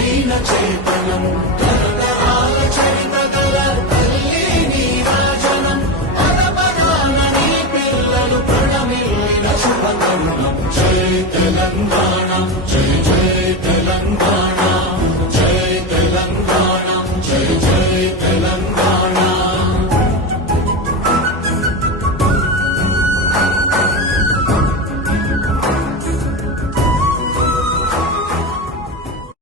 నిండైన చేతనం తరతరాల చరితగల తల్లి నీరాజనం పరపరాన నీ పిల్లలు ప్రణమిల్లిన శుభతరుణం జై తెలంగాణ జై జై తెలంగాణ